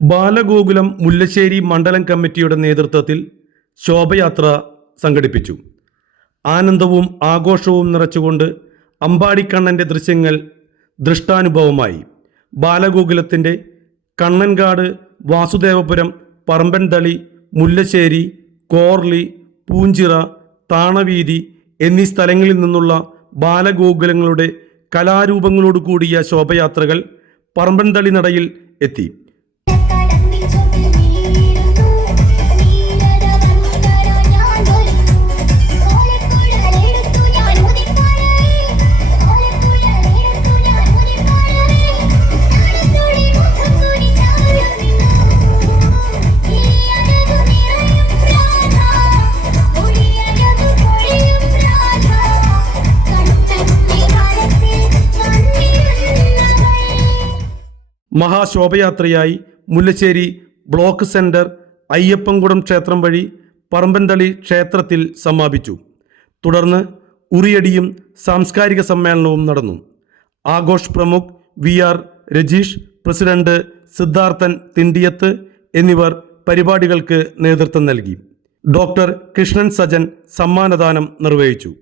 ബാലഗോകുലം മുല്ലശ്ശേരി മണ്ഡലം കമ്മിറ്റിയുടെ നേതൃത്വത്തിൽ ശോഭയാത്ര സംഘടിപ്പിച്ചു. ആനന്ദവും ആഘോഷവും നിറച്ചുകൊണ്ട് അമ്പാടിക്കണ്ണൻ്റെ ദൃശ്യങ്ങൾ ദൃഷ്ടാനുഭവമായി. ബാലഗോകുലത്തിൻ്റെ കണ്ണൻകാട്, വാസുദേവപുരം, പറമ്പൻതളി, മുല്ലശ്ശേരി, കോർലി, പൂഞ്ചിറ, താണവീതി എന്നീ സ്ഥലങ്ങളിൽ നിന്നുള്ള ബാലഗോകുലങ്ങളുടെ കലാരൂപങ്ങളോട് കൂടിയ ശോഭയാത്രകൾ പറമ്പൻതളി നടയിൽ എത്തി. മഹാശോഭയാത്രയായി മുല്ലശ്ശേരി ബ്ലോക്ക് സെന്റർ, അയ്യപ്പൻകുടം ക്ഷേത്രം വഴി പറമ്പൻതളി ക്ഷേത്രത്തിൽ സമാപിച്ചു. തുടർന്ന് ഉറിയടിയും സാംസ്കാരിക സമ്മേളനവും നടന്നു. ആഘോഷ് പ്രമുഖ് VR രജീഷ്, പ്രസിഡന്റ് സിദ്ധാർത്ഥൻ തിണ്ടിയത്ത് എന്നിവർ പരിപാടികൾക്ക് നേതൃത്വം നൽകി. ഡോക്ടർ കൃഷ്ണൻ സജൻ സമ്മാനദാനം നിർവഹിച്ചു.